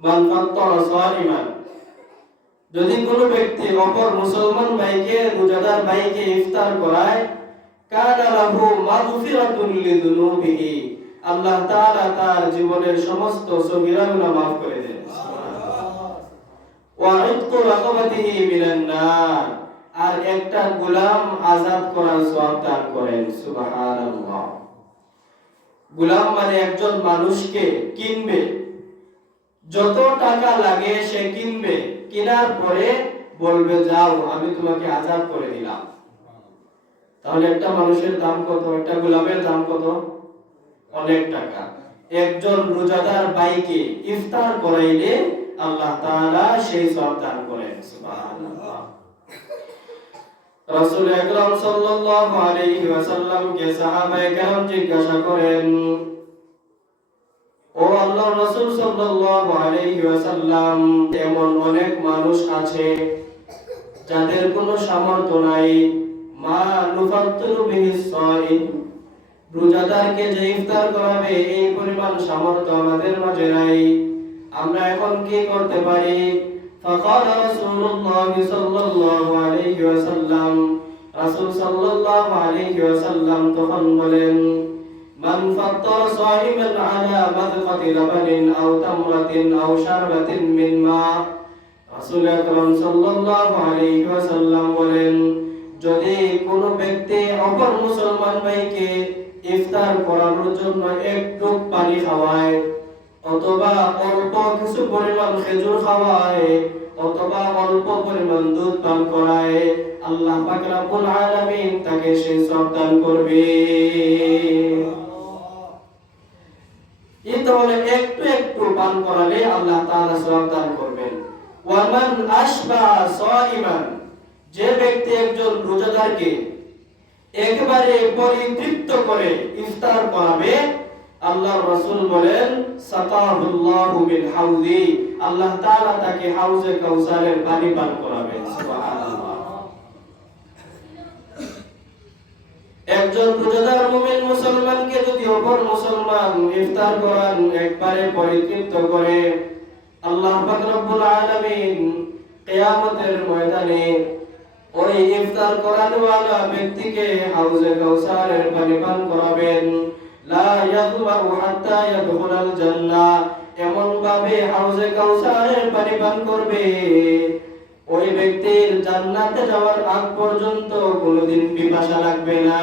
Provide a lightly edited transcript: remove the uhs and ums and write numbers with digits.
মান ফাত্তারা সাইমান, যদি কোনো ব্যক্তি অপর মুসলমান ভাইকে, রোজাদার ভাইকে ইফতার করায়, কানা লাহু মাগফিরাতুন লিযুনুবিহি, আল্লাহ তাআলা তার জীবনের সমস্ত সগীরা গুনাহ মাফ করে দেন। ওয়া ইতকু রাকাবাতিহি মিনান নার, আর একটা গোলাম আযাদ করার সওয়াব দান করেন। সুবহানাল্লাহ। গোলাম মানে একজন মানুষকে কিনবে, যত টাকা লাগে সে কিনবে, কেনার পরে বলবে যাও আমি তোমাকে আযাদ করে দিলাম। তাহলে একটা মানুষের দাম কত, একটা গোলামের দাম কত? অনেক টাকা। একজন রোজাদার ভাইকে ইফতার করাইলে আল্লাহ তাআলা সেই সওয়াব দান করেন। সুবহানাল্লাহ। রাসূল আকরাম সাল্লাল্লাহু আলাইহি ওয়াসাল্লামকে সাহাবায়ে কেরাম জিজ্ঞাসা করেন, ও আল্লাহর রাসূল সাল্লাল্লাহু আলাইহি ওয়াসাল্লাম, এমন অনেক মানুষ আছে যাদের কোনো সামর্থ্য নাই, মা নুফাত্তিরু বিহিস সাইম, রোজাদারকে যে ইফতার করাবে এই পরিমাণ সামর্থ্য আমাদের মাঝে নাই, আমরা এখন কি করতে পারি? ফাকাল রাসূলুল্লাহ সাল্লাল্লাহু আলাইহি ওয়াসাল্লাম, রাসূল সাল্লাল্লাহু আলাইহি ওয়াসাল্লাম তখন বলেন, মান ফাত্তারা সাইমান আলা মাদকাতি লাবানিন আও তামরাতিন আও শারবাতিন মিন মা, রাসূল আকরাম সাল্লাল্লাহু আলাইহি ওয়াসাল্লাম বলেন, যদি কোনো ব্যক্তি অপর মুসলমান ভাইকে ইফতার করানোর জন্য একটু পানি খাওয়ায়, অথবা অল্প কিছু পরিমাণ খেজুর খাওয়ায়, অথবা অল্প পরিমাণ দুধ পান করায়, আল্লাহ পাক রব্বুল আলামিন তাকে সেই সওয়াব দান করবে। এই তাহলে একটু একটু পান করালে আল্লাহ তাআলা সওয়াব দান করবেন। ওয়া মান আশবা সাইমান, যে ব্যক্তি একজন রোজাদারকে একেবারে পরিতৃপ্ত করে ইফতার করাবে, আল্লাহর রাসূল বলেন, সাকাহুল্লাহু মিন হাউজি, আল্লাহ তাআলা তাকে হাউজে কাউসারের পানি পান করাবেন। সুবহানাল্লাহ। একজন রোজাদার মুমিন মুসলমানকে যদি অপর মুসলমান ইফতার করান, একবারে পরিতৃপ্ত করে, আল্লাহ পাক রব্বুল আলামিন কিয়ামতের ময়দানে ওই ইফতার করানোওয়ালা ব্যক্তিকে হাউজে কাউসারের পানি পান করাবেন। লা ইয়াযমাউ হাত্তা ইয়াদখুলাল জান্নাহ, এমন ভাবে হাউজে কাউসারের পানি পান করবে ওই ব্যক্তির জান্নাতে যাওয়ার আগ পর্যন্ত কোনোদিন পিপাসা লাগবে না।